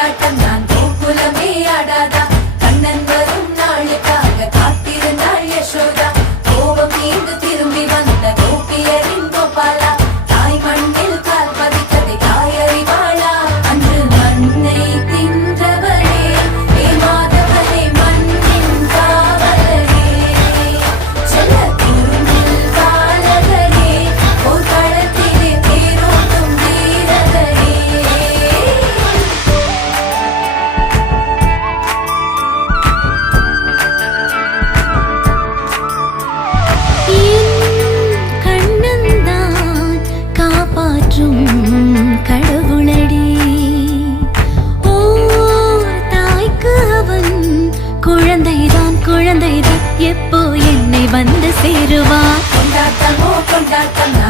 கொண்டாட்டம் நான் கோகுலமே ஆடாதா கண்ணன் வரும் நாளுக்காக காத்திருந்தாள் யசோதா கோபம் தீர்ந்து திரும்பி வந்த கோபியரின் கோபாலா தாய் மண்ணில் கால் பதித்ததை தாயறிவாளா அன்று மண்ணை தின்றவரே ஏமாதவரே மண்ணின் காவலரே செல்ல குறும்பில் காலகரே ஒரு களத்திலே தேரோட்டும் வீரரே கண்ணன்தான் காப்பாற்றும் கடவுளடி ஓர் தாய்க்கு அவன் குழந்தைதான் எப்போ என்னை வந்து சேருவான் கொண்டாட்டமோ கொண்டாட்டம்